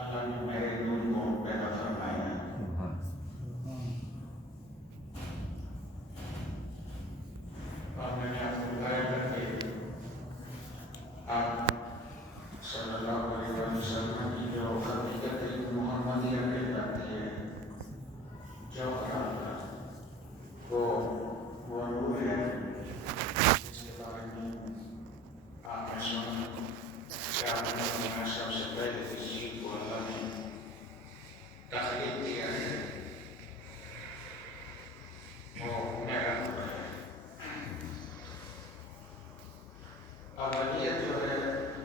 اللہ نے میرے نور کو پیدا فرمایا ہے۔ اور میں نے آپ کو بتایا تھا کہ آپ صلی اللہ علیہ وسلم کی جو حقیقت محمدیہ کہلاتی ہے، جوہر اللہ، وہ نور ہے جس کے بارے میں آپ نے سنا کہ آپ نے فرمایا سب سے پہلے کس چیز کو اللہ نے تخلیق کیا ہے وہ میرا نور ہے۔ اولیت جو ہے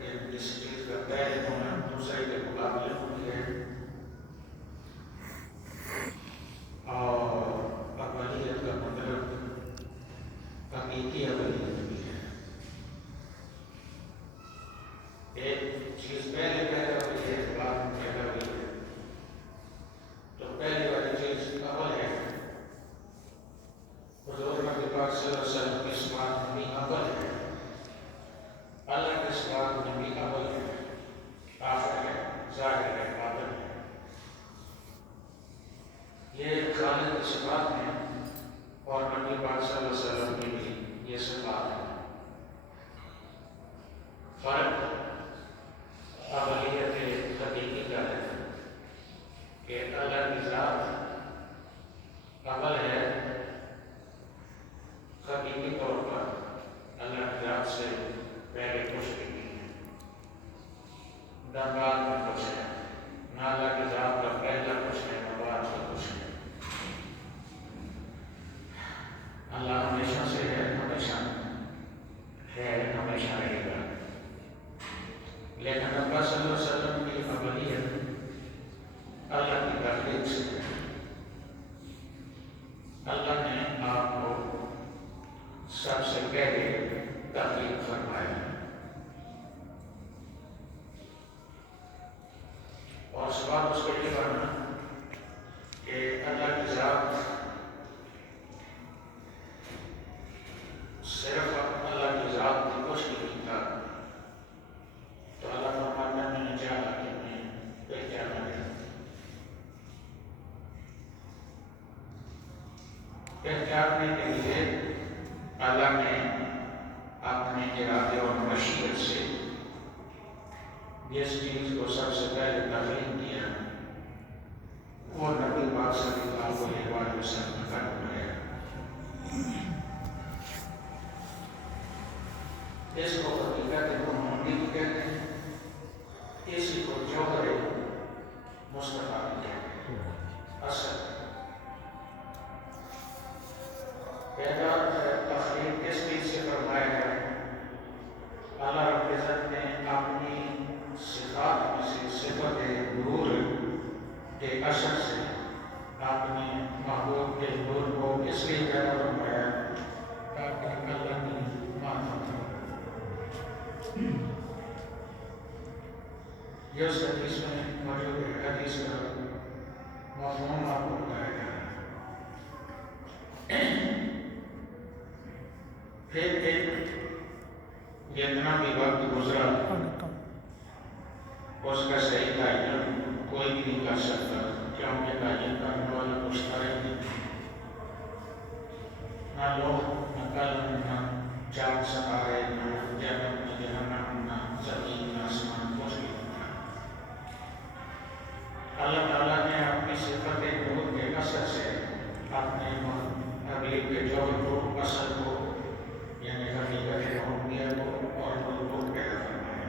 یہ کسی چیز کا پہلے ہونا دوسرے کے مقابلے ہوتی ہے، اور اولیت کا مطلب حقیقی اولیت بھی ہے۔ ایک چیز پہلے پیدا ہوئی ہے بعد میں پیدا ہوئی ہے، تو پہلی والی چیز اول ہے۔ حضور نبی پاک صلی اللہ علیہ وسلم کی صفات نبی اول ہے، اللہ کے صفات نبی اول ہے، آخر ہے، ظاہر ہے، باطن ہے۔ یہ خالق کی صفات ہیں اور نبی پاک صلی اللہ علیہ وسلم کی بھی یہ صفات ہے۔ فرق اولیت حقیقی کا ہے کہ اللہ کی ذات اول ہے، حقیقی طور پر اللہ کی ذات سے پہلے کچھ بھی نہیں ہے، نہ بعد میں کچھ ہے، نہ اللہ کی ذات کا پہلا کچھ ہے نہ بعد کا کچھ ہے۔ اللہ ہمیشہ سے ہے، ہمیشہ ہے، ہمیشہ رہے گا۔ لیکن نبی صلی اللہ علیہ وسلم کی اولیت اللہ کی تخلیق سے ہے۔ اللہ نے آپ کو سب سے پہلے تخلیق فرمایا ہے، اور سوال اس کو یہ کرنا کہ اللہ کی ذات صرف اللہ کی ذات میں کچھ نہیں تھا، تو اللہ فرماتا ہے میں نے چاہا کہ میں پہچانا ہے۔ پہچاننے کے لیے اللہ نے اپنے ارادے اور مشیت سے جس چیز کو سب سے پہلے تخلیق کیا وہ نبی پاک صلی اللہ علیہ وسلم کا نور ہے۔ اس کو حقیقت محمدی بھی کہتے ہیں، اسی کو جوہر مصطفیٰ بھی کہتے ہیں۔ اصل پہلا تخلیق کس چیز سے فرمایا ہے؟ اللہ رب العزت نے اپنی صفات میں سے صفت نور کے اثر سے اپنے محبوب کے نور کو اس لیے پیدا فرمایا تاکہ اللہ کی معرفت ہو۔ یہ اس حدیث میں موجود ہے، حدیث کا مفہوم آپ کو بتایا گیا ہے۔ پھر ایک جتنا بھی وقت گزرا اس کا صحیح تعین کوئی بھی نہیں کر سکتا، کیونکہ تعین کرنے والا مشترک نہیں، نہ لوگ، نہ قلم، نہ چاند ستارے، نہ جنت، نہ جہنم، نہ زمین، نہ آسمان، کچھ بھی نہیں تھا۔ اللہ تعالیٰ نے اپنی صفت نور کے اثر سے اپنے حبیب کے جوہر کو، اصل کو، یعنی حقیقت محمدیہ کو اور نور کو پیدا فرمایا۔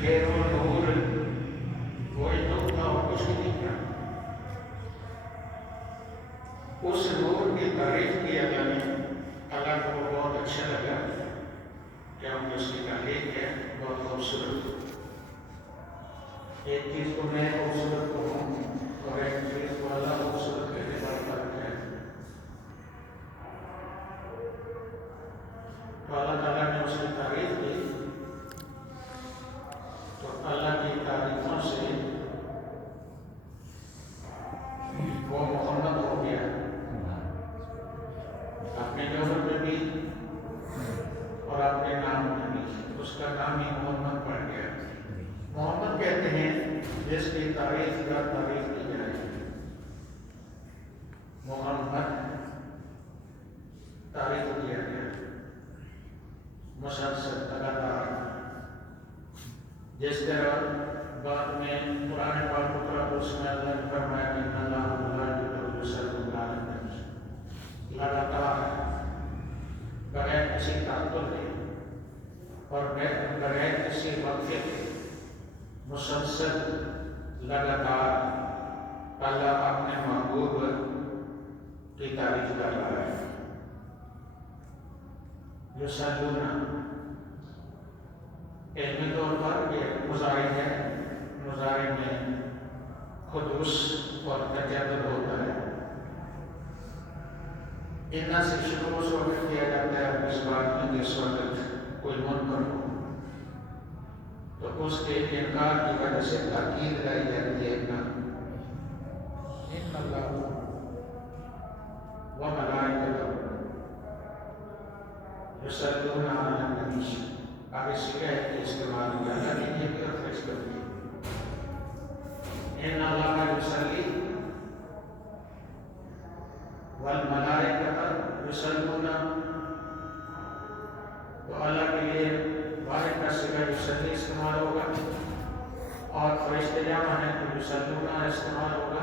پھر وہ نور کوئی نور تھا اور کچھ نہیں تھا۔ اس نور کی تعریف کی اللہ نے، اللہ کو بہت اچھا لگا کیونکہ اس کی تحریک ہے بہت خوبصورت۔ ایک چیز کو میں خوبصورت کہوں اور ایک چیز کو اللہ خوبصورت کہنے کا فرق ہے۔ تو اللہ تعالیٰ نے اس کی تعریف کی تو اللہ کی تعریفوں سے وہ محمد ہو گیا، اپنے جوہر میں بھی اور اپنے نام میں بھی۔ اس کا نام ہی محمد جس کی تعریف کی جائے محمد تعریف کیا گیا مسلسل لگاتار، جس طرح بعد میں قرآن پاک اس میں اللہ نے فرمایا کہ اللہ لگاتار بغیر کسی تعطل کے اور بغیر کسی وقفے کے مسلسل لگاتار اللہ اپنے محبوب کی تعریف کر رہا ہے۔ یصلون علمی طور پر یہ مضارع ہے، مضارع میں حدوث اور تجدد ہوتا ہے۔ ان سے شروع اس وقت کیا جاتا ہے اس بات میں جس وقت کوئی منکر ہو تو اس کے انکار کی وجہ سے تاکید لائی جاتی ہے کہ ان اللہ و ملائکتہ یصلون علی النبی، آگے سیکھا ہے کہ استعمال کیا لیکن یہ طرف اس کو بھی ان اللہ یصلی والملائکۃ یصلون، تو اللہ کے لیے واحد کا صیغہ یصلی استعمال ہوگا اور فرشتے جمع ہیں تو یصلون استعمال ہوگا،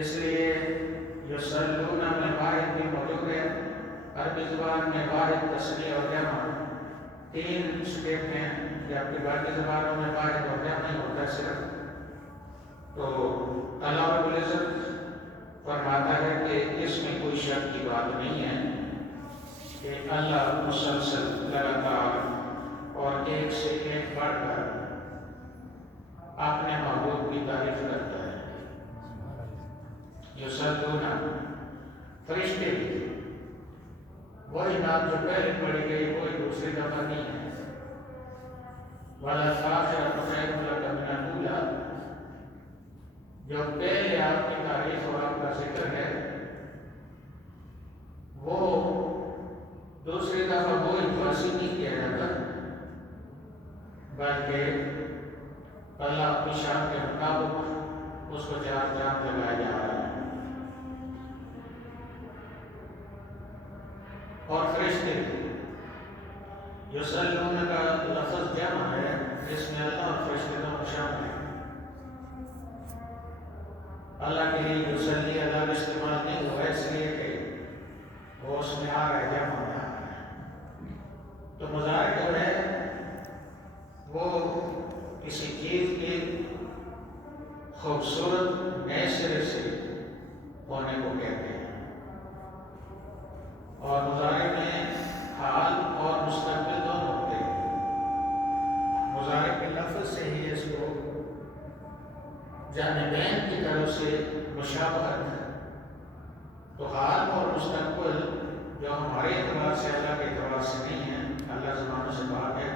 اس لیے یصلون میں واحد بھی موجود ہے۔ عربی زبان میں واحد تسنیہ اور جمع تین اسٹیپ ہیں، جبکہ باقی زبانوں میں واحد اور جمع نہیں ہوتا صرف۔ تو اللہ رب العزت فرماتا ہے کہ اس میں کوئی شک کی بات نہیں ہے کہ اللہ مسلسل لگاتار اور ایک سے ایک بڑھ کر اپنے محبوب کی تعریف کرتا ہے۔ یصلون فرشتے بھی، وہی نام جو پہلے پڑھی گئی کوئی دوسری دفعہ نہیں ہے۔ وَلَلْآخِرَةُ خَيْرٌ لَكَ مِنَ الْأُولَىٰ، جو پہلے آپ کی تعریف اور آپ کا ذکر ہے وہ دوسری دفعہ وہی توسیع نہیں کیا جاتا، بلکہ اللہ اپنی شان کے مطابق اس کو چار چاند لگایا جا رہا ہے۔ اور فرشتے یصلون کا لفظ جمع ہے، جس میں اللہ اور فرشتے دونوں شامل ہیں۔ اللہ کے لیے یصلی اللہ استعمال نہیں ہوا اس لیے کہ وہ اس میں آ رہا ہے، جمع میں آ رہا ہے۔ تو مضارع جو ہے وہ کسی چیز کی خوبصورت نئے سرے سے ہونے کو کہتے ہیں، اور مضارع میں حال اور مستقبل دونوں ہوتے ہیں۔ مضارع کے لفظ سے ہی اس کو جانبین کی طرف سے مشابہت ہے، تو حال اور مستقبل جو ہمارے اعتبار سے اللہ کے اعتبار سے نہیں ہے، اللہ زمانوں سے پاک ہے،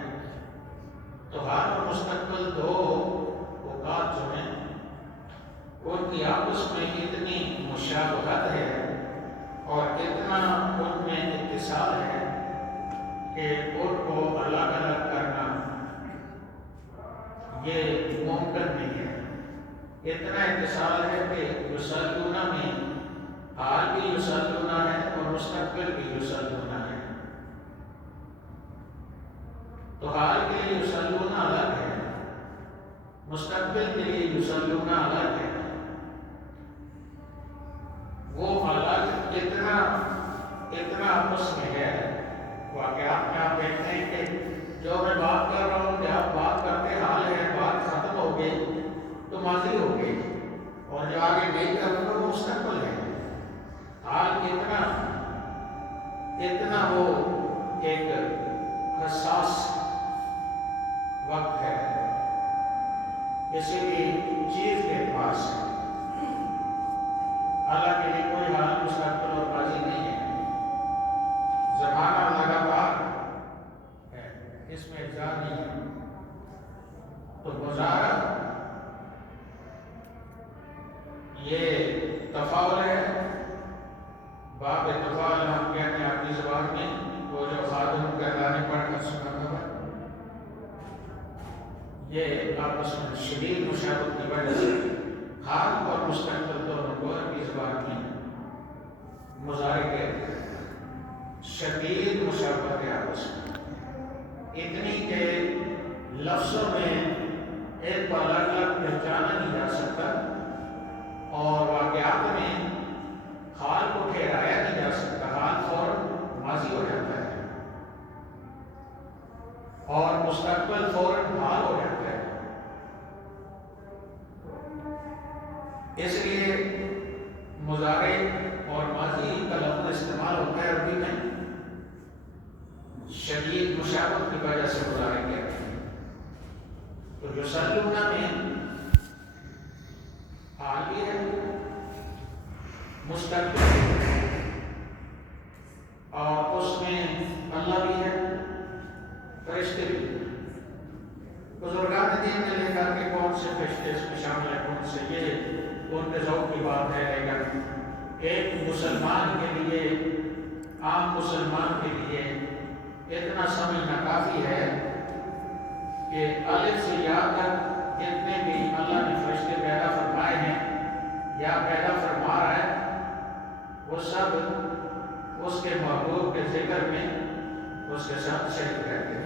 تو حال اور مستقبل دو اوقات جو ہیں ان کی آپس میں اتنی مشابہت ہے اور اتنا ان میں اتصال ہے کہ ان کو الگ الگ کرنا یہ ممکن نہیں ہے۔ اتنا اتصال ہے کہ یصلون میں حال بھی یصلون ہے اور مستقبل بھی یصلون ہے، تو حال کے لیے یصلون الگ ہے، مستقبل کے لیے یصلون الگ ہے۔ وہ الگ اتنا آپس میں ہے، واقعات میں آپ دیکھتے ہیں کہ جو میں بات کر رہا ہوں، جب بات کرتے حال ہے، بات ختم ہو گئی تو ماضی ہو گئی، اور جو آگے نہیں کر رہا وہ مستقبل ہے۔ حال اتنا وہ ایک حساس وقت ہے کسی بھی چیز کے پاس، اللہ کے لیے کوئی حال مستقبل اور ماضی نہیں ہے، زمانہ لگاتار ہے، اس میں اجزا نہیں ہے۔ تو مضارع یہ تفاعل ہے، باب تفاعل ہم کہتے ہیں اپنی زبان میں، وہ جو خادم کہلانے پڑھ کر سنا تھا یہ آپس میں شدید مشابہت کی وجہ سے حال اور مستقبل دونوں کو عربی زبان میں مضارع کہتے ہیں۔ شدید مشابہت ہے آپس میں، اتنی کہ لفظوں میں ایک کو الگ الگ پہچانا نہیں جا سکتا اور واقعات میں حال کو ٹھہرایا نہیں جا سکتا، حال فوراً ماضی ہو جاتا ہے اور مستقبل فوراً حال ہو جاتا ہے۔ اس لیے مضارع اور ماضی کا لفظ استعمال ہوتا ہے عربی میں، شدید مشابہت کی وجہ سے مضارع کہتے ہیں۔ تو یصلون میں حال بھی ہے، مستقبل اور اس میں اللہ بھی ہے، فرشتے بھی ہیں۔ بزرگان دین نے لکھا کہ کون سے فرشتے اس میں شامل ہیں، کون سے، یہ ان کے ذوق کی بات ہے، لیکن ایک مسلمان کے لیے، عام مسلمان کے لیے اتنا سمجھنا کافی ہے کہ الف سے یا تک جتنے بھی اللہ نے فرشتے پیدا فرمائے ہیں یا پیدا فرما رہا ہے، وہ سب اس کے محبوب کے ذکر میں اس کے ساتھ شریک رہتے ہیں۔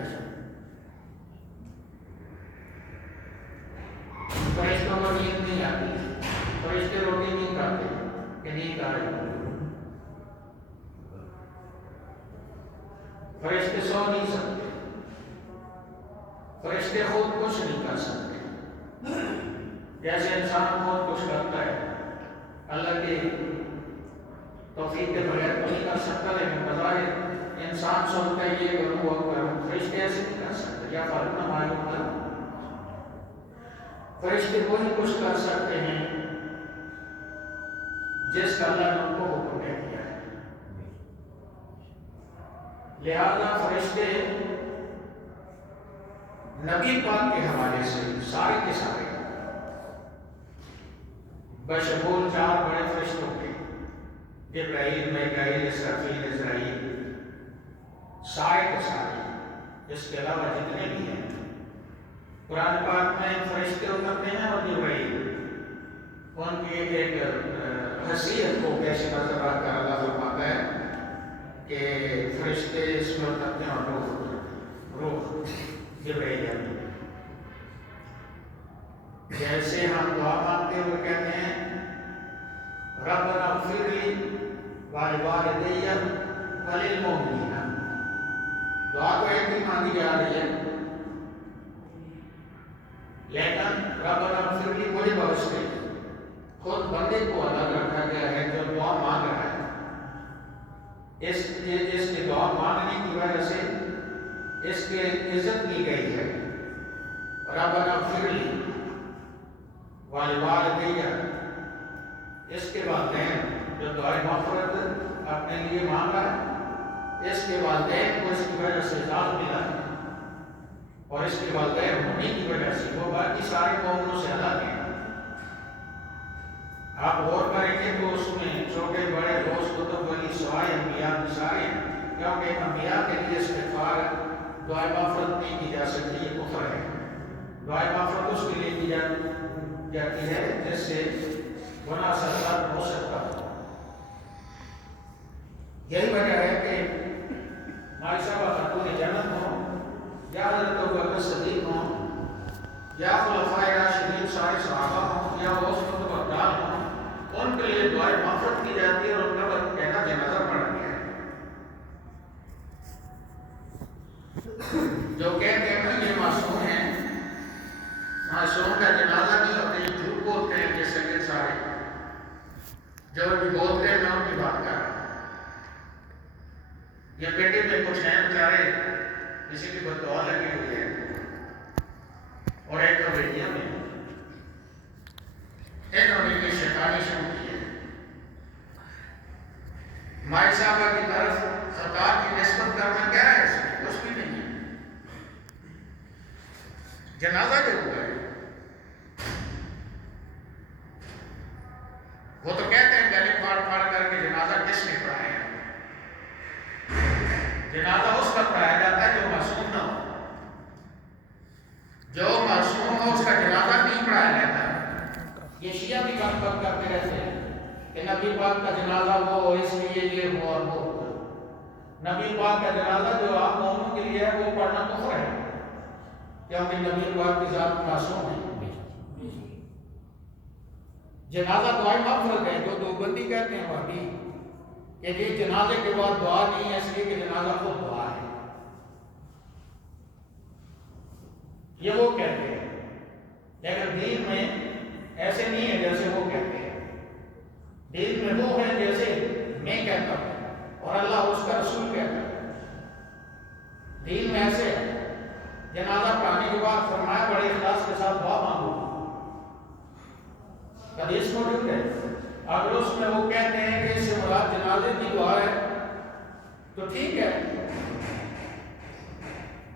فرشتوں کو نیند نہیں آتی، فرشتے روٹی نہیں کھاتے کہ نیند آ رہی، فرشتے سو نہیں سکتے، فرشتے خود کچھ نہیں کر سکتے۔ جیسے انسان خود کچھ کرتا ہے، اللہ کی توفیق کے بغیر تو نہیں کر سکتا، لیکن بظاہر انسان سوچتا ہے یہ کروں وہ کروں، فرشتے ایسے نہیں کر سکتے۔ یا فالنا معلوم نہ، فرشتے وہی کچھ کر سکتے ہیں جس کا اللہ نے ان کو حکم دے دیا ہے۔ لہذا فرشتے نبی پاک کے حوالے سے سارے کے سارے بشمول 4 بڑے فرشتوں کے، جبرائیل، میکائیل، اسرافیل، عزرائیل، سارے کے سارے، اس کے علاوہ جتنے بھی ہیں قرآن پاک میں فرشتے اترتے ہیں اور جبرائیل ان کی ایک حیثیت کو پیش نظر رکھ کر اللہ فرماتا ہے کہ فرشتے اس میں اترتے ہیں اور روح جبرائیل ہے۔ جیسے ہم دعا مانگتے ہوئے کہتے ہیں ربنا اغفر لی ولوالدی وللمؤمنین، دعا تو ایک ہی مانگی جا رہی ہے، لیکن ربنا اغفر لی مجھے بخش دے، خود بندے کو الگ رکھا گیا ہے جو دعا مانگ رہا ہے۔ اس کی دعا مانگنے کی وجہ سے اس کی عزت کی گئی ہے۔ ربنا اغفر لی ولوالدی، اس کے والدین جو دعائے مغفرت اپنے لیے مانگ رہا ہے، اس کے والدین کو اس کی وجہ سے اعزاز ملا ہے، اور اس کے والدین ہونے کی وجہ سے وہ باقی سارے قوموں سے الگ ہیں۔ آپ غور کریں کہ تو اس میں چھوٹے بڑے روز کتب ولی سوائے انبیاء سارے ہیں، کیونکہ انبیاء کے لیے استغفار دعائے مغفرت نہیں کی جا سکتی، یہ کفر ہے۔ دعائے مغفرت اس کے لیے کی جاتی ہے جس سے گناہ سے آزاد ہو سکتا ہو۔ یہی وجہ ہے کہ عائشہ خاتون جنت ہوں یا حضرت ابوبکر صدیق ہوں یا خلفائے راشدین سارے صحابہ ہوں یا غوث کتب ابدال ہوں، ان کے لیے دعائے مغفرت کی جاتی ہے اور ان کا کہنا جنازہ پڑھا گیا ہے۔ جو کہتے ہیں کہ یہ معصوم ہیں، معصوم کا جنازہ نہیں ہوتا، یہ جھوٹ بولتے ہیں جیسے کہ سارے جو بھی بولتے ہیں میں ان کی بات کر رہا ہوں۔ یہ بیٹے میں کچھ ہیں بیچارے کسی کی بددعا لگی ہوئی ہے، اور ایک تو بیٹیاں میں انہوں نے یہ شیطانی شروع کی ہے۔ مائی صاحبہ کی طرف خطا کی نسبت کرنا کیا ہے، اس میں کچھ بھی نہیں ہے۔ جنازہ جو ہوا ہے وہ تو کہتے ہیں گلے پھاڑ پھاڑ کر کے جنازہ کس نے پڑھایا؟ جنازہ اس کا پڑھایا جاتا ہے جو معصوم نہ ہو، جو معصوم یہ شیعہ بھی بات کرتے رہتے ہیں کہ نبی پاک کا جنازہ وہ ہو اس لیے یہ ہو اور وہ ہو۔ نبی پاک کا جنازہ جو آپ مومنوں کے لیے ہے وہ پڑھنا کفر ہے، کیونکہ نبی پاک کی ذات معصوم ہے۔ جنازہ دعائیں مغفرت ہے، جو دیوبندی کہتے ہیں وہی کہ یہ جنازے کے بعد دعا نہیں ہے، اس لیے کہ جنازہ خود دعا ہے، یہ وہ کہتے ہیں۔ لیکن دین میں ایسے نہیں ہے جیسے وہ کہتے ہیں، دین میں وہ ہے جیسے میں کہتا ہوں اور اللہ اس کا رسول کہتا ہے۔ دین میں ایسے ہے، جنازہ پڑھانے کے بعد فرمایا بڑے اخلاص کے ساتھ دعا مانگو، حدیث موجود ہے۔ اگر اس میں وہ کہتے ہیں کہ اس سے مراد جنازے کی دعا ہے تو ٹھیک ہے،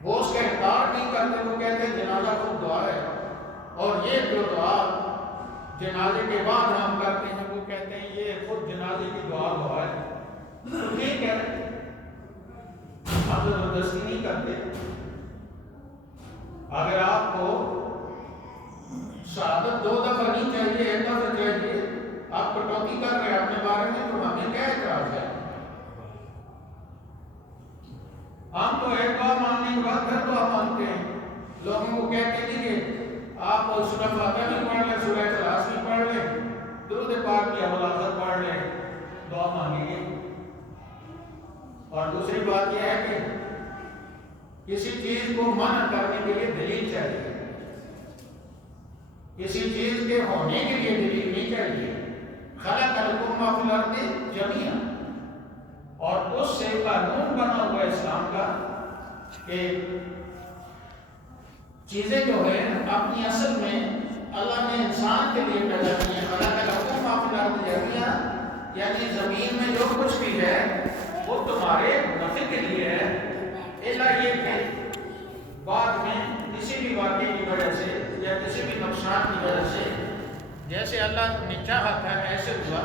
وہ اس کا انکار نہیں کرتے، وہ کہتے ہیں جنازہ خود دعا ہے، اور یہ جو دعا جنازے کے بعد ہم کرتے ہیں وہ کہتے ہیں یہ خود جنازے کی دعا ہے، تو ٹھیک ہے، ہم زبردستی نہیں کرتے۔ اگر آپ کو شہادت 2 دفعہ نہیں چاہیے، 1 دفعہ چاہیے، آپ کٹوتی کر رہے ہیں اپنے بارے میں، تو ہمیں کیا اعتراض ہے؟ ہم تو ایک بار مانگنے کے بعد پھر دعا مانگتے ہیں، لوگوں کو کہتے ہیں کہ آپ سورہ فاتحہ بھی پڑھ لیں، سورہ اخلاص بھی پڑھ لیں، درود پاک کی اول آخر پڑھ لیں، دعا مانگیں گے۔ اور دوسری بات یہ ہے کہ کسی چیز کو منع کرنے کے لیے دلیل چاہیے، کسی چیز کے ہونے کے لیے دلیل نہیں چاہیے۔ خلق لکم ما فی الارض جمیعا، اور اس سے قانون بنا ہوا اسلام کا کہ چیزیں جو ہیں اپنی اصل میں اللہ نے انسان کے لیے پیدا کی ہیں۔ خلق لکم ما فی الارض جمیعا، یعنی زمین میں جو کچھ بھی ہے وہ تمہارے نفع کے لیے ہے، الا یہ کہ بعد میں کسی بھی واقعے کی وجہ سے یا کسی بھی نقصان کی وجہ سے جیسے اللہ نے چاہا تھا ایسے ہوا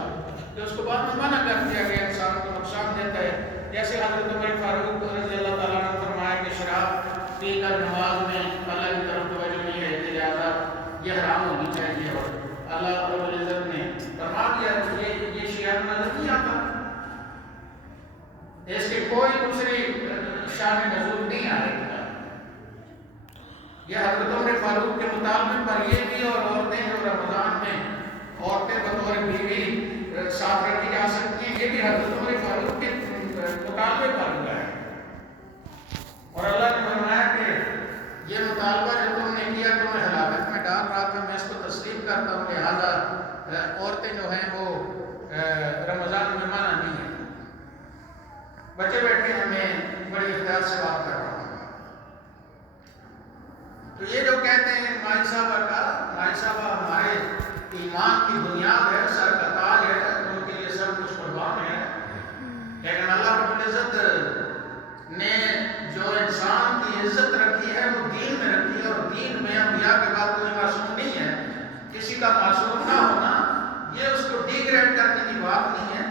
کہ اس کو بعد میں منع کر دیا گیا، انسان کو نقصان دیتا ہے۔ جیسے حضرت عمر فاروق رضی اللہ تعالیٰ عنہ نے فرمایا کہ شراب پی کر نماز میں اللہ کی طرف توجہ نہیں ہے، لہذا یہ حرام ہونی چاہیے، اور اللہ رب العزت نے فرما دیا کہ یہ شیعہ میں نظر نہیں آتا، اس کی کوئی دوسری شان نزول نہیں آئے گا۔ یہ حضرت عمر فاروق کے مطالبے پر یہ بھی، اور عورتیں جو رمضان میں عورتیں بطور بیوی ساتھ رکھی جا سکتی ہیں، یہ بھی حضرت عمر فاروق کے مطالبے پر ہوا ہے، اور اللہ نے فرمایا کہ یہ مطالبہ جو تم نے کیا تو میں ہلاکت میں ڈال رہا تھا، میں اس کو تسلیم کرتا ہوں، لہٰذا عورتیں جو ہیں وہ رمضان میں منع نہیں ہیں۔ بچے بیٹھے ہیں، میں بڑی احتیاط سے بات کر رہا ہوں۔ تو یہ جو کہتے ہیں مائی صاحبہ ہمارے ایمان کی بنیاد ہے، سر کا تاج ہے، ان کے لیے سب کچھ قربان ہے، لیکن اللہ رب العزت نے جو انسان کی عزت رکھی ہے وہ دین میں رکھی ہے، اور دین میں انبیاء کے بعد کوئی معصوم نہیں ہے۔ کسی کا معصوم نہ ہونا یہ اس کو ڈی گریڈ کرنے کی بات نہیں ہے۔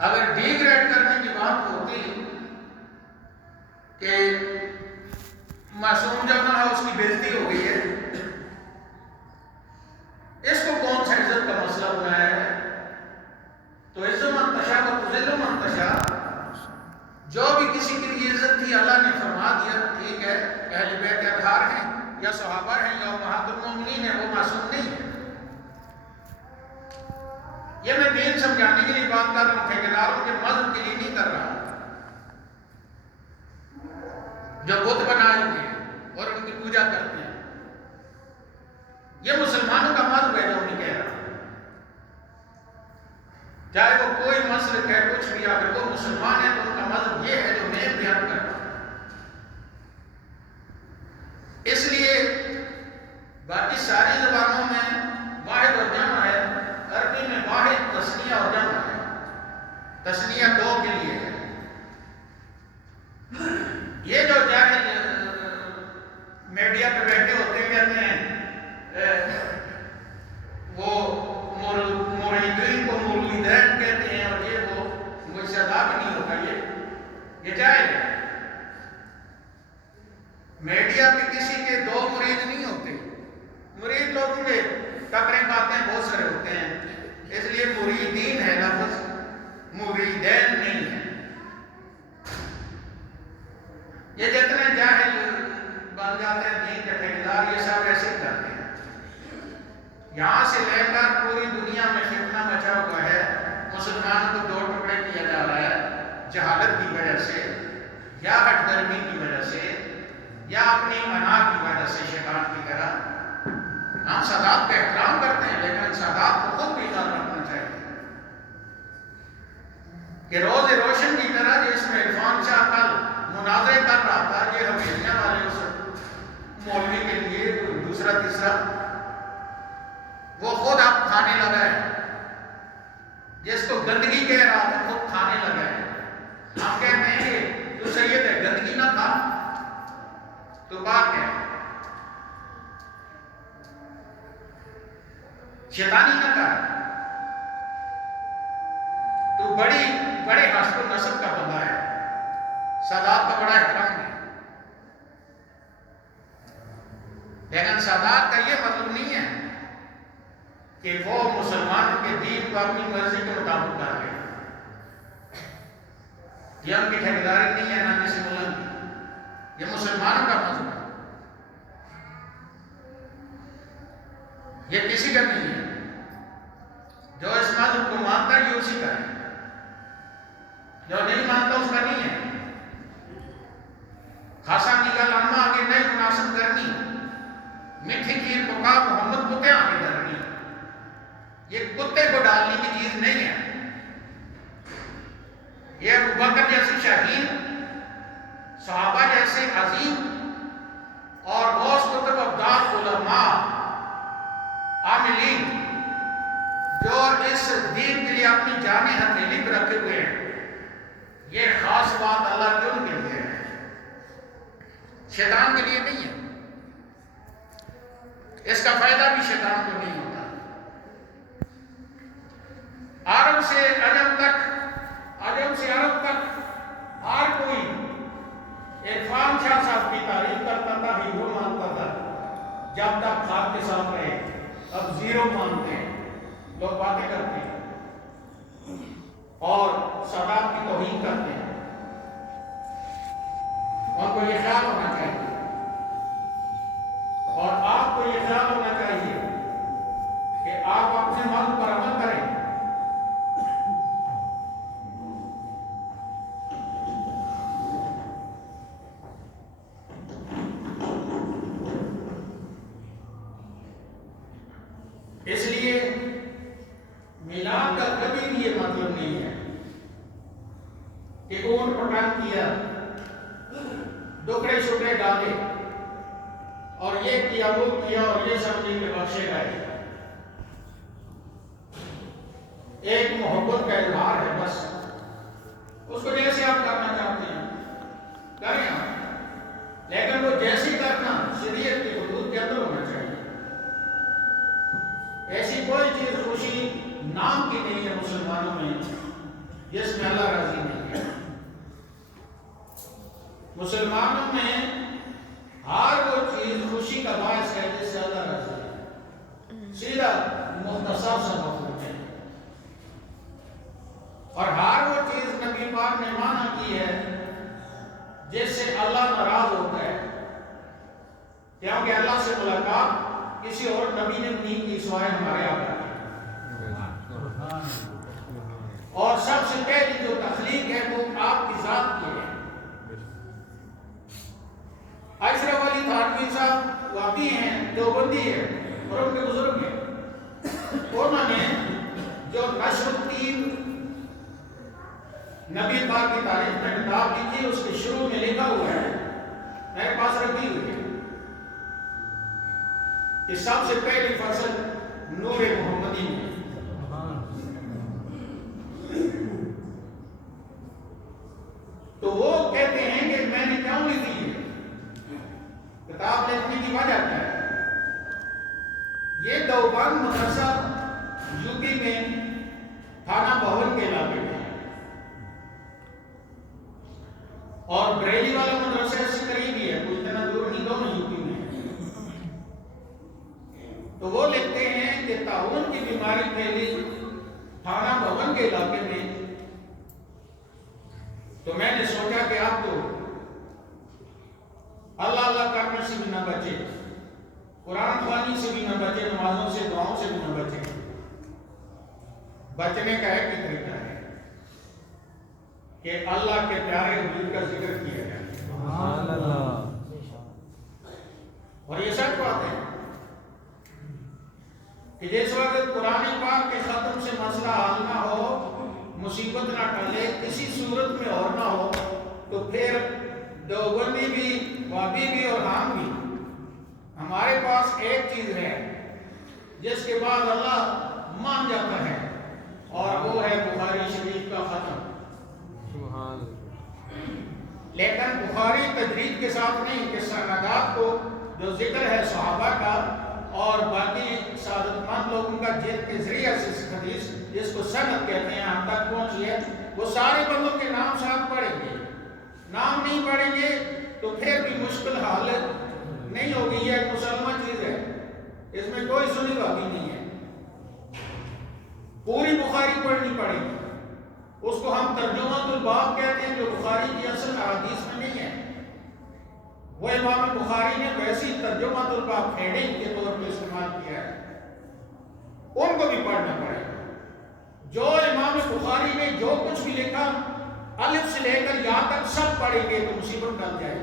اگر ڈی گریڈ کرنے کی بات ہوتی کہ معصوم جب نہ ہے اس کی بےزتی ہو گئی ہے، اس کو کون سا عزت کا مسئلہ بنایا ہے؟ تو عزت منتشا کو تذل منتشا، جو بھی کسی کے لیے عزت تھی اللہ نے فرما دیا، ٹھیک ہے، اہل بیت اطہار ہیں یا صحابہ ہیں یا امہات المومنین ہیں، وہ معصوم نہیں ہے۔ یہ میں دین سمجھانے کے لیے بات کر رہا ہوں، ٹھیکیداروں کے مذہب کے لیے نہیں کر رہا، جو بت بنائے ہوئے ہیں اور ان کی پوجا کرتے ہیں۔ یہ مسلمانوں کا مذہب ہے جو نہیں کہہ رہا، چاہے وہ کوئی مسلک ہے، کچھ بھی، اگر وہ مسلمان ہے تو ان کا مذہب یہ ہے جو میں بیان کر رہا ہوں۔ اس لیے باقی ساری زبانوں میں واحد اور جمع ہے، عربی میں واحد تثنیہ اور جمع ہے، تثنیہ 2 کے لیے ہے۔ یہ جو جاہل میڈیا پہ بیٹھے ہوتے ہیں کہتے ہیں وہ مریدین کو مریدین کہتے ہیں، اور یہ وہ مجھ سے ادا بھی نہیں ہوتا، یہ جاہل ہے۔ میڈیا پہ کسی کے 2 مرید نہیں ہوتے، مرید لوگوں کے ٹکرے کھاتے ہیں بہت سارے ہوتے ہیں، اس لیے مریدین ہے لفظ، مریدین نہیں ہے۔ یہ جتنے جاہل بن جاتے ہیں دین کے ٹھیکیدار، یہ سب ایسے ہی کرتے ہیں۔ یہاں سے لے کر پوری دنیا میں فتنہ مچا ہوا ہے، مسلمانوں کو دو ٹکڑے کیا جا رہا ہے، جہالت کی وجہ سے یا ہٹ درمی کی وجہ سے یا اپنی انا کی وجہ سے، شیطان کی طرح۔ ہم سادات کا احترام کرتے ہیں، لیکن سادات کو خود بھی یاد رکھنا چاہیے کہ روز روشن کی طرح جس میں عرفان شاہ کل مناظرے کر رہا تھا، یہ حویلیاں والے اس مولوی کے لیے دوسرا تیسرا، وہ خود اب کھانے لگا ہے، جس کو گندگی کہہ رہا تھا خود کھانے لگا ہے۔ ہم کہتے ہیں کہ تو سید ہے، گندگی نہ کھا، تو بات ہے شیطانی نہ کر، تو بڑے حسب و نسب کا بندہ ہے، سادات کا بڑا احترام ہے، لیکن سادات کا یہ مطلب نہیں ہے کہ وہ مسلمانوں کے دین کو اپنی مرضی کے مطابق کر رہے ہیں۔ یہ ان کی ٹھیکیداری نہیں ہے، نہ کسی ملک کی، یہ مسلمانوں کا مذہب ہے، یہ کسی کا نہیں ہے۔ جو اس مذہب کو مانتا ہے یہ اسی کا ہے، جو نہیں مانتا اس کا نہیں ہے۔ خاصا کی گل اما آگے نہیں مناسب کرنی، میٹھی کھیر پکا محمد کتے آگے ڈرنی، یہ کتے کو ڈالنے کی چیز نہیں ہے۔ یہ ابو بکر جیسے شہید، صحابہ جیسے عظیم اور غوث کتب ابدال علماء عاملین جو اس دین کے لیے اپنی جانیں ہتھیلی پہ رکھے ہوئے ہیں، یہ خاص بات اللہ کی ان کے لیے ہے، شیطان کے لیے نہیں ہے۔ اس کا فائدہ بھی شیطان کو نہیں ہوتا۔ عرب سے عجم تک، عجم سے عرب تک ہر کوئی عرفان شاہ صاحب کی تعریف کرتا تھا، ہیرو مانتا تھا، جب تک خاک کے ساتھ رہے۔ اب زیرو مانتے ہیں، لوگ باتیں کرتے ہیں اور سادات کی توہین کرتے ہیں۔ ان کو یہ خیال ہونا چاہیے، اور آپ کو یہ خیال ہونا چاہیے کہ آپ اپنے مذہب پر عمل کریں۔ اس لیے میلاد کا کبھی بھی یہ مطلب نہیں ہے کہ اون پٹن کیا، ٹکڑے شکڑے ڈالے اور یہ کیا وہ کیا اور یہ سمجھے کہ بخشے گئے۔ ایک محبت کا اظہار ہے، بس اس کو جیسے آپ کرنا چاہتے ہیں کریں آپ، لیکن وہ جیسے کرنا شریعت کی حدود کے اندر ہونا چاہیے۔ ایسی کوئی چیز خوشی نام کی نہیں ہے مسلمانوں میں جس میں اللہ راضی نہیں ہے۔ مسلمانوں میں ہر وہ چیز خوشی کا باعث ہے جس سے اللہ راضی ہے، سیدھا مختصر سا مفہوم ہے۔ اور ہر وہ چیز نبی پاک نے مانا کی ہے جس سے اللہ ناراض ہوتا ہے، کیونکہ اللہ سے ملاقات کسی اور نبی نے نہیں کی سوائے ہمارے آقا کی۔ اور سب سے پہلی جو تخلیق ہے وہ آپ کی ذات کی ہے۔ اشرف علی تھانوی صاحب واقعی ہیں، دیوبندی ہے اور ان کے بزرگ ہیں، انہوں نے جو نشر الدین نبی پاک کی تاریخ میں کتاب لکھی، اس کے شروع میں لکھا ہوا ہے، میرے پاس رکھی ہوئی ہے، کہ سب سے پہلی فصل نور محمدی میں۔ تو وہ کہتے ہیں کہ میں نے کیوں لکھی ہے کتاب لکھنے کی وجہ کیا ہے؟ یہ دیوبند مدرسہ یو پی میں تھانہ بھون کے علاقے میں ہے، اور بریلی والا مدرسہ اس سے قریب ہی ہے، کوئی اتنا دور نہیں، دونوں یو پی میں ہے۔ تو ایک طاعون کی بیماری پھیلی تھانہ بھون کے علاقے میں، تو میں نے سوچا کہ آپ تو اللہ اللہ کرنے سے بھی نہ بچے، قرآن خوانی سے بھی نہ بچے، نمازوں سے دعاؤں سے بھی نہ بچے، بچنے کا ایک ہی طریقہ ہے کہ اللہ کے پیارے حبیب کا ذکر کیا جائے۔ سبحان اللہ۔ اور یہ سچ بات ہے کہ جس وقت قرآن پاک کے ختم سے مسئلہ حل نہ ہو، مصیبت نہ ٹلے، کسی صورت میں اور نہ ہو، تو پھر دیوبندی بھی، وہابی بھی اور ہم بھی، ہمارے پاس ایک چیز ہے جس کے بعد اللہ مان جاتا ہے، اور وہ ہے بخاری شریف کا ختم۔ لیکن بخاری تجرید کے ساتھ نہیں کہ سندات کو جو ذکر ہے صحابہ کا اور باقی سعادت مند لوگوں کا جن کے ذریعے سے حدیث جس کو سند کہتے ہیں ہم تک پہنچی ہے، وہ سارے بندوں کے نام ساتھ پڑھیں گے۔ نام نہیں پڑھیں گے تو پھر بھی مشکل حال نہیں ہوگی۔ یہ ایک مسلمہ چیز ہے، اس میں کوئی سنی باتیں نہیں ہے۔ پوری بخاری پڑھنی پڑے گی، اس کو ہم ترجمہ الباب کہتے ہیں، جو بخاری کی اصل احادیث میں نہیں ہے۔ وہ امام بخاری نے ویسی ترجمہ الباب ہیڈنگ کے طور پہ استعمال کیا ہے، ان کو بھی پڑھنا پڑے گا۔ جو امام بخاری نے جو کچھ بھی لکھا الف سے لے کر یا تک سب پڑھیں گے تو مصیبت ٹل جائے گی۔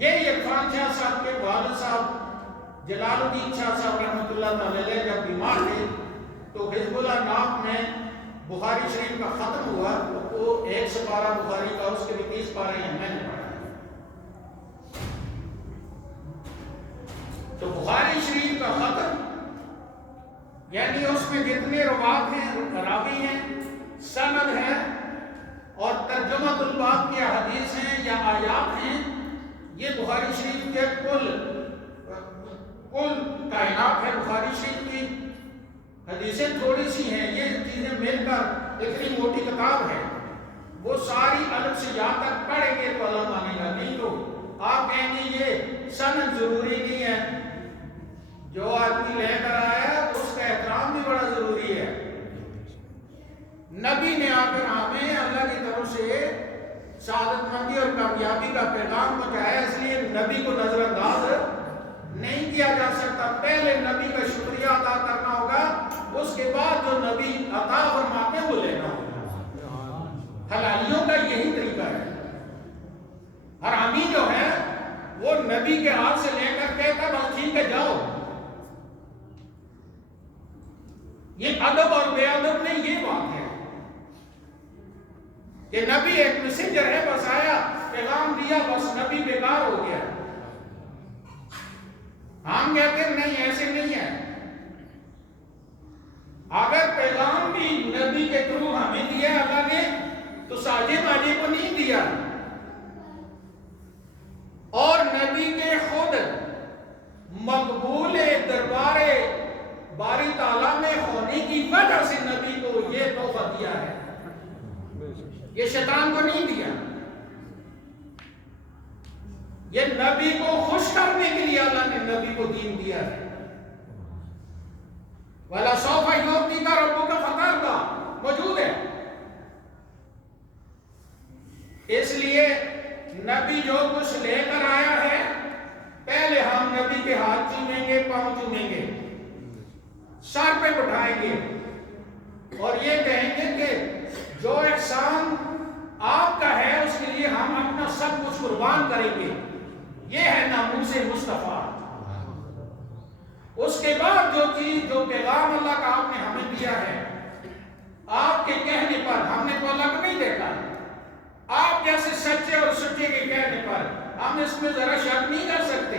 یہ عرفان شاہ صاحب کے والد صاحب جلال الدین شاہ صاحب رحمۃ اللہ تعالی علیہ جب بیمار تھے تو حزب اللہ ناف میں بخاری شریف کا ختم ہوا، تو وہ ایک سپارہ بخاری کا، اس کے بھی 30 پارے ہیں، میں نے پڑھا۔ تو بخاری شریف کا ختم یعنی اس میں جتنے روات ہیں، راوی ہیں، سند ہے اور ترجمہ الباب کی حدیث ہیں یا آیات ہیں، یہ بخاری شریف کے کل کائنات ہے۔ بخاری شریف کی حدیثیں تھوڑی سی ہیں، یہ چیزیں مل کر اتنی موٹی کتاب ہے، وہ ساری الف سے یا تک پڑھیں گے تو اللہ مانے گا، نہیں تو آپ کہیں گے یہ سند ضروری نہیں ہے۔ جو آدمی لے کر آیا اس کا احترام بھی بڑا ضروری ہے۔ نبی نے آ کر ہمیں اللہ کی طرف سے سعادت مندی اور کامیابی کا پیغام پہنچایا، اس لیے نبی کو نظر انداز نہیں کیا جا سکتا۔ پہلے نبی کا شکریہ ادا کرنا ہوگا، اس کے بعد جو نبی عطا فرماتے ہیں وہ لینا ہوگا۔ حلالیوں کا یہی طریقہ ہے۔ حرامی جو ہے وہ نبی کے ہاتھ سے لے کر کہتا بس ٹھیک ہے جاؤ۔ یہ ادب اور بے ادب نہیں، یہ بات ہے کہ نبی ایک میسنجر ہے، بس آیا پیغام دیا بس نبی بیکار ہو گیا۔ ہم کہتے ہیں نہیں، ایسے نہیں ہے۔ اگر پیغام بھی نبی کے تھرو ہمیں دیا اللہ نے تو ساجد ماجد کو نہیں دیا، اور نبی کے خود مقبول دربار باری تعالیٰ میں ہونے کی وجہ سے نبی کو یہ تحفہ دیا ہے، یہ شیطان کو نہیں دیا۔ یہ نبی کو خوش کرنے کے لیے اللہ نے نبی کو دین دیا ہے۔ وَلَسَوْفَ يُعْطِيكَ رَبُّكَ فَتَرْضَىٰ موجود ہے۔ اس لیے نبی جو کچھ لے کر آیا ہے، پہلے ہم نبی کے ہاتھ چومیں گے، پاؤں چومیں گے، سر پہ بٹھائیں گے اور یہ کہیں گے کہ جو احسان آپ کا ہے اس کے لیے ہم اپنا سب کچھ قربان کریں گے۔ یہ ہے ناموس مصطفیٰ۔ اس کے بعد جو چیز، جو پیغام اللہ کا آپ نے ہمیں دیا ہے، آپ کے کہنے پر، ہم نے تو اللہ کو نہیں دیکھا، آپ جیسے سچے اور سچے کے کہنے پر ہم اس میں ذرا شک نہیں کر سکتے۔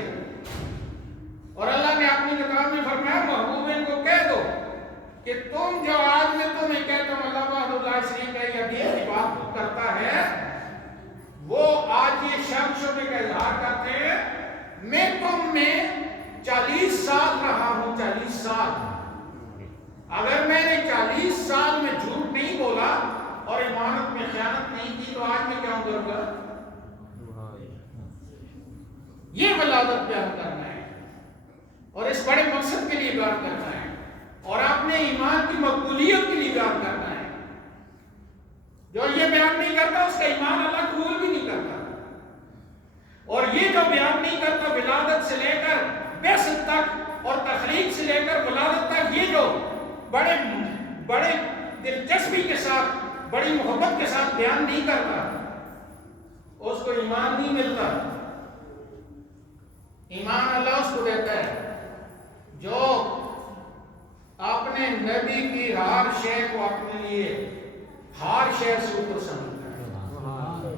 اور اللہ نے اپنی کتاب میں فرمایا محبوب ان کو کہہ دو کہ تم جو آج میں تمہیں کہتا ہوں اللہ وحدہ لا شریک ہے یا دین کی بات کرتا ہے، وہ آج یہ شک شبے کا اظہار کرتے ہیں۔ میں تم میں 40 سال رہا ہوں، 40 سال۔ اگر میں نے 40 سال میں جھوٹ نہیں بولا اور امانت میں خیانت نہیں کی تو آج میں کیا کروں گا؟ یہ ولادت بیان کرنا ہے، اور اس بڑے مقصد کے رسولیت کے لیے بیان کرنا ہے. جو یہ بیان نہیں کرتا اس کا ایمان اللہ قبول بھی نہیں کرتا. اور یہ جو بیان نہیں کرتا ولادت سے لے کر بعثت تک اور تخلیق سے لے کر ولادت تک، یہ جو بڑے دلچسپی کے ساتھ بڑی محبت کے ساتھ بیان نہیں کرتا، اس کو ایمان نہیں ملتا. ایمان اللہ اس کو دیتا ہے جو اپنے نبی کی ہر شے کو اپنے لیے ہر شے سے اوپر سمجھتا ہے.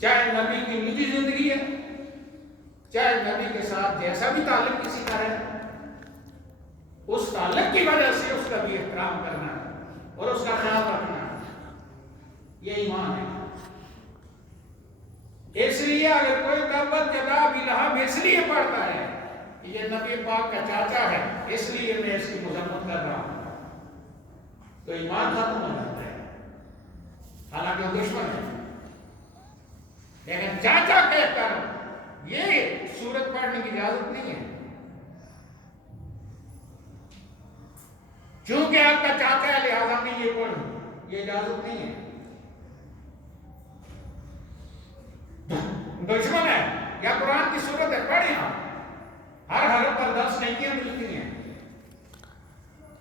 چاہے نبی کی نجی زندگی ہے، چاہے نبی کے ساتھ جیسا بھی تعلق کسی کا ہے، اس تعلق کی وجہ سے اس کا بھی احترام کرنا اور اس کا خیال رکھنا، یہ ایمان ہے. اس لیے اگر کوئی تبت کتاب الہام اس لیے پڑھتا ہے کہ یہ نبی پاک کا چاچا ہے، اس لیے میں اس کی مذمت کر رہا ہوں، تو ایمان ختم ہو جاتا ہے. حالانکہ وہ دشمن ہے، لیکن چاچا کہہ کر یہ سورت پڑھنے کی اجازت نہیں ہے. چونکہ آپ کا چاچا ہے لہذا میں یہ پڑھوں، یہ اجازت نہیں ہے. دشمن ہے یا قرآن کی سورت ہے پڑھیں آپ، ہر حرف پر 10 نیکیاں ملتی ہیں،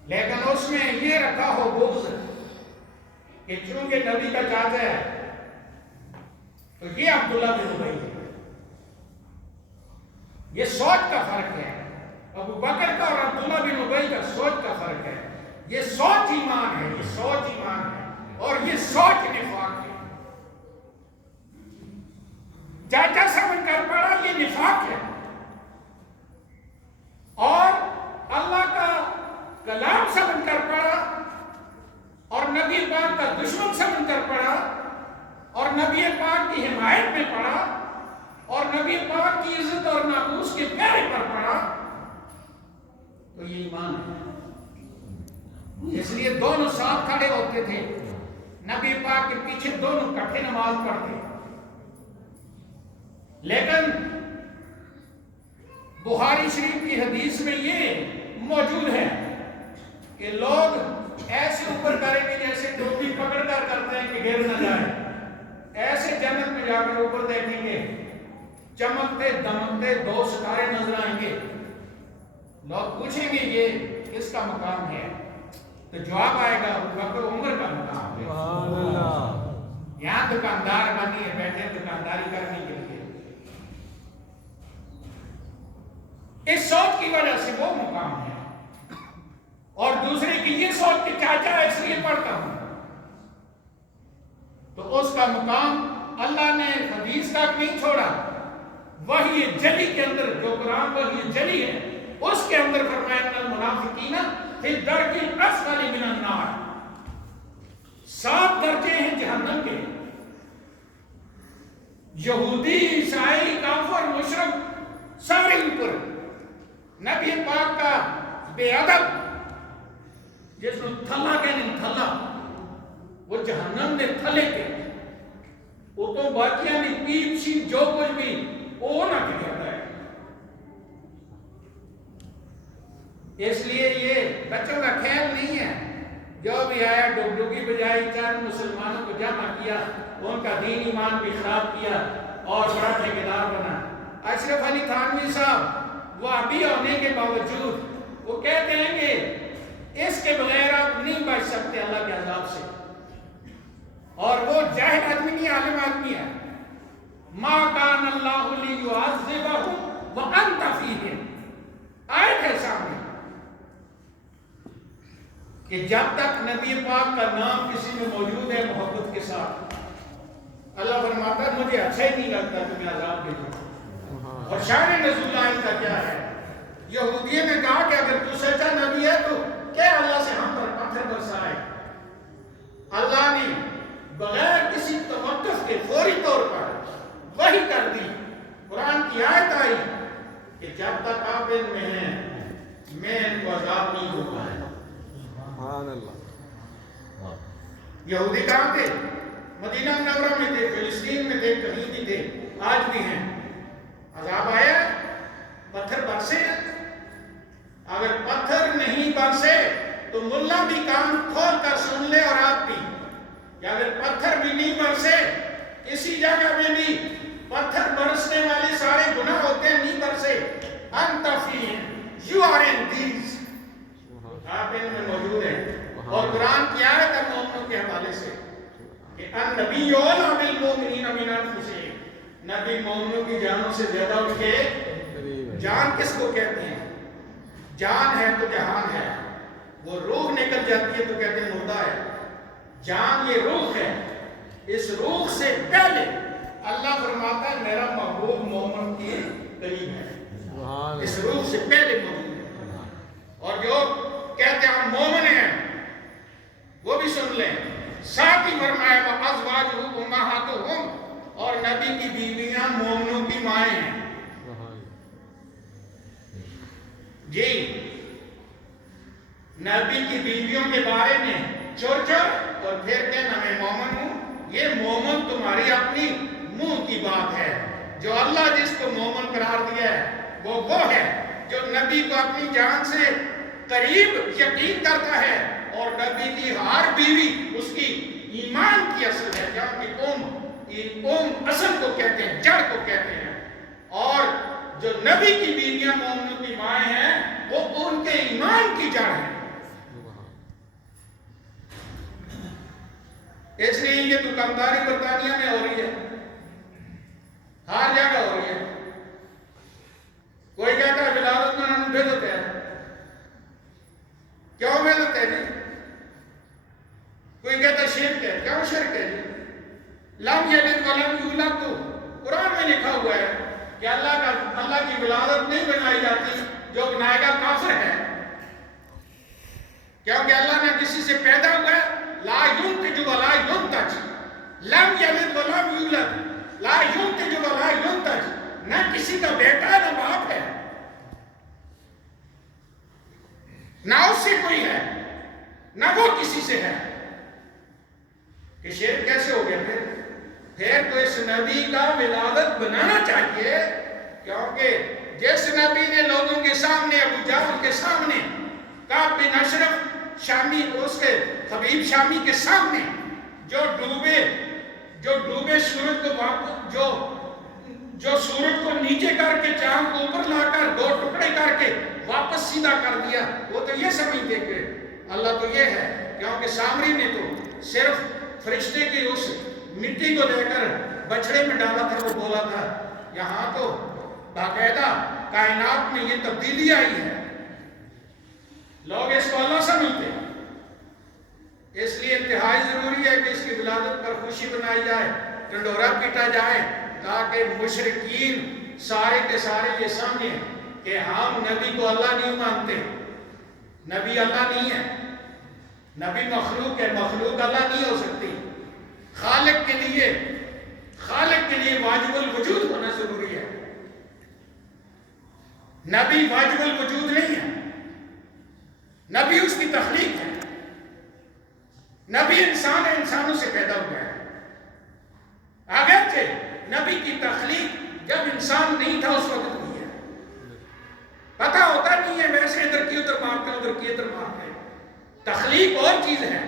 لیکن اس میں یہ رکھا ہو بغض کہ چونکہ نبی کا چاچا ہے تو یہ عبداللہ بن ابی ہے. یہ سوچ کا فرق ہے. ابو بکر کا اور عبداللہ بن ابی کا سوچ کا فرق ہے. یہ سوچ ایمان ہے، یہ سوچ ایمان ہے، اور یہ سوچ نفاق ہے. چاچا سمجھ کر پڑھا یہ نفاق ہے، اور اللہ کا کلام سمجھ کر پڑھا اور نبی پاک کا دشمن سمجھ کر پڑھا اور نبی پاک کی حمایت میں پڑھا اور نبی پاک کی عزت اور ناموس کے پیارے پر پڑھا، تو یہ ایمان ہے. اس لیے دونوں ساتھ کھڑے ہوتے تھے، نبی پاک کے پیچھے دونوں اکٹھے نماز پڑھتے. لیکن بخاری شریف کی حدیث میں یہ موجود ہے کہ لوگ ایسے اوپر کریں گے جیسے ٹوپی پکڑ کر کرتے ہیں کہ گر نہ جائے. ایسے جنت میں جا کر اوپر دیکھیں گے، چمکتے دمکتے 2 ستارے نظر آئیں گے. لوگ پوچھیں گے یہ کس کا مقام ہے؟ تو جواب آئے گا ابو بکر عمر کا مقام ہے. یہاں دکاندار بنی ہے، بیٹھے دکانداری کرنے کے لیے. اس سوچ کی وجہ سے وہ مقام ہے. اور دوسرے کی یہ سوچ کہ چاچا اس لیے پڑھتا ہوں، تو اس کا مقام اللہ نے حدیث تک نہیں چھوڑا. وحی جلی کے اندر جو قرآن وحی جلی ہے اس کے اندر فرمایا ان المنافقین فی الدرک الاسفل من النار، 7 درجے ہیں جہنم کے. یہودی، عیسائی، کافر، مشرک سارے اوپر. نبی پاک کا بے ادب جس کو تھلا کہنے تھلا، وہ جہنم میں تھلے کے وہ تو باقیاں نہیں، پیپ شیپ جو کچھ بھی وہ نہ کہتا ہے. اس لیے یہ بچوں کا کھیل نہیں ہے. جو بھی آیا ڈگڈگی بجائی، چند مسلمانوں کو جمع کیا، ان کا دین ایمان بھی خراب کیا اور بڑا ٹھیکیدار بنا. اشرف علی تھانوی صاحب وہ ابھی ہونے کے باوجود وہ کہتے ہیں کہ اس کے بغیر آپ نہیں بچ سکتے اللہ کے عذاب سے. اور وہ جاہل آدمی نہیں، عالم آدمی ہے. ما کان اللہ لیعذبہم وانت فیہم، آیت ہے سامنے کہ جب تک نبی پاک کا نام کسی میں موجود ہے محبت کے ساتھ، اللہ فرماتا ہے مجھے اچھا ہی نہیں لگتا تمہیں عذاب دے دوں. اور شان نزول آیت کا کیا ہے؟ یہودیوں نے کہا کہ اگر تو سچا نبی ہے تو کیا اللہ سے ہم پر پتھر برسائے. اللہ نے بغیر کسی توقف کے فوری طور پر وحی کر دی. قرآن کی آیت آئی کہ جب تک آپ ان میں ہیں میں ان کو عذاب نہیں ہوگا. سبحان اللہ. یہودی کہاں تھے؟ مدینہ منورہ میں تھے، فلسطین میں تھے، کہیں بھی تھے، آج بھی ہیں. عذاب آیا، پتھر برسے. اگر پتھر نہیں برسے تو ملا بھی کان کھول کر سن لے اور آپ بھی کہ اگر پتھر بھی نہیں برسے، کسی جگہ میں بھی پتھر برسنے والے سارے گناہ ہوتے ہیں، نہیں برسے، انت فیہم، یو آر ان دیز، آپ ان میں موجود ہیں۔ اور قرآن کی آیت ہے مومنوں کے حوالے سے کہ النبی اولیٰ بالمؤمنین من انفسہم، نبی مومنوں کی جانوں سے زیادہ ان کے جان کس کو کہتے ہیں؟ جان ہے تو جہان ہے، وہ روح نکل جاتی ہے تو کہتے ہیں مردہ ہے۔ جان یہ روح ہے، اس روح سے پہلے اللہ فرماتا ہے میرا محبوب مومن کے قریب ہے، اس روح سے پہلے مومن ہے۔ اور جو کہتے ہیں ہم مومن ہیں وہ بھی سن لیں، ساتھ ہی فرمایا وَأَزْوَاجُهُ أُمَّهَاتُهُمْ، اور نبی کی بیویاں مومنوں کی مائیں ہیں۔ جی نبی کی بیویوں کے بارے میں چور اور پھر کہنا میں مومن ہوں، یہ مومن تمہاری اپنی منہ کی بات ہے۔ جو اللہ جس کو مومن قرار دیا ہے وہ ہے جو نبی کو اپنی جان سے قریب یقین کرتا ہے، اور نبی کی ہر بیوی اس کی ایمان کی اصل ہے، جہاں کی اصل کو کہتے ہیں، جڑ کو کہتے ہیں۔ اور جو نبی کی بیویاں مومنوں کی مائیں ہیں وہ ان کے ایمان کی جڑ ہے۔ اس لیے یہ دکانداری برطانیہ میں ہو رہی ہے، ہر جگہ ہو رہی ہے۔ کوئی کہتا ہے ولادت میں انڈے دیتے ہیں، کیوں میں دیتے ہیں جی؟ کوئی کہتا ہے شرک ہے، کیوں شرک ہے جی؟ لم یلد ولم یولد، تو قرآن میں لکھا ہوا ہے کہ اللہ کی ولادت نہیں بنائی جاتی، جو بنائے گا کافر ہے، کیونکہ اللہ نے کسی سے پیدا ہوا ہے، لا ينتج ولا ينتج، لم یلد ولم یولد، لا ينتج ولا ينتج، نہ کسی کا بیٹا نہ باپ ہے، نہ اس سے کوئی ہے نہ وہ کسی سے ہے۔ کہ شرک کیسے ہو گیا؟ پھر تو اس نبی کا ولادت بنانا چاہیے، کیونکہ جس نبی نے لوگوں کے سامنے، ابو جہل کے سامنے، کعب بن اشرف شامی، اس کے حبیب شامی کے سامنے جو ڈوبے سورج کو جو سورج کو نیچے کر کے چاند کو اوپر لا کر دو ٹکڑے کر کے واپس سیدھا کر دیا، وہ تو یہ سمجھتے کہ اللہ تو یہ ہے، کیونکہ سامری نے تو صرف فرشتے کی اس مٹی کو لے کر بچڑے میں ڈالا تھا، وہ بولا تھا۔ یہاں تو باقاعدہ کائنات میں یہ تبدیلی آئی ہے، لوگ اس کو اللہ سمجھتے ہیں۔ اس لیے انتہائی ضروری ہے کہ اس کی ولادت پر خوشی بنائی جائے، ڈنڈورا پیٹا جائے، تاکہ مشرکین سارے کے سارے یہ سمجھیں کہ ہم نبی کو اللہ نہیں مانتے، نبی اللہ نہیں ہے، نبی مخلوق ہے، مخلوق اللہ نہیں ہو سکتی۔ خالق کے لیے واجب الوجود ہونا ضروری ہے، نبی واجب الوجود نہیں ہے، نبی اس کی تخلیق ہے، نبی انسان ہے، انسانوں سے پیدا ہوا ہے۔ اگرچہ نبی کی تخلیق جب انسان نہیں تھا اس وقت نہیں ہے، پتہ ہوتا نہیں ہے، ویسے ادھر کی ادھر مارتے ہیں، ادھر کی ادھر مارتے ہیں۔ تخلیق اور چیز ہے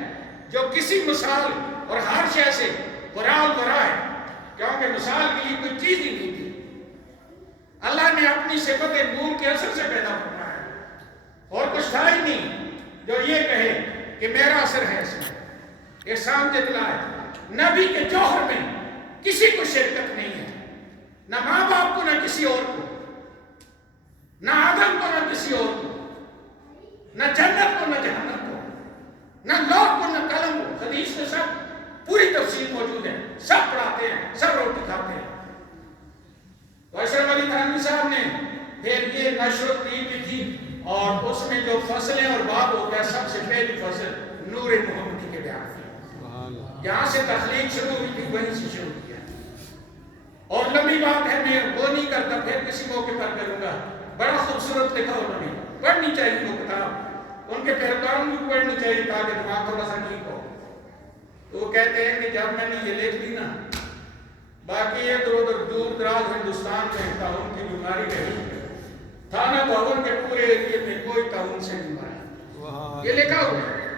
جو کسی مثال اور ہر شے سے برا ہے، کیونکہ مثال کے لیے کوئی چیز ہی نہیں تھی۔ اللہ نے اپنی صفت نور کے اثر سے پیدا کرنا ہے، اور کچھ تھا ہی نہیں جو یہ کہے کہ میرا اثر ہے اس میں۔ احسان جتلا ہے، نبی کے جوہر میں کسی کو شرکت نہیں ہے، نہ ماں باپ کو، نہ کسی اور کو، نہ آدم کو، نہ کسی اور کو، نہ جنت کو، نہ جہنم کو، نہ لوح کو، نہ قلم کو۔ حدیث میں سب پوری تفصیل موجود ہے، سب پڑھاتے ہیں، سب روٹی کھاتے ہیں۔ تو اشرف علی تھانوی صاحب نے پھر یہ نشر کی بھی تھی، اور اس میں جو فصلیں اور باب ہو گیا، سب سے پہلی فصل نور محمدی کے بیان کی، جہاں سے تخلیق شروع ہوئی تھی وہیں سے شروع کیا۔ اور لمبی بات ہے، میں وہ نہیں کرتا، پھر کسی موقع پر کروں گا۔ بڑا خوبصورت لکھا انہوں نے، پڑھنی چاہیے وہ کتاب، ان کے پیروکاروں کو پڑھنی چاہیے تاکہ دماغ تھوڑا سا ٹھیک ہو۔ تو وہ کہتے ہیں کہ جب میں نے یہ لکھ لی نا، باقی ادھر ادھر دور دراز ہندوستان میں تعاون کی بیماری رہی، تھانہ بھون کے پورے ایریے میں کوئی تعاون سے نہیں مارا، یہ لکھا ہوا ہے.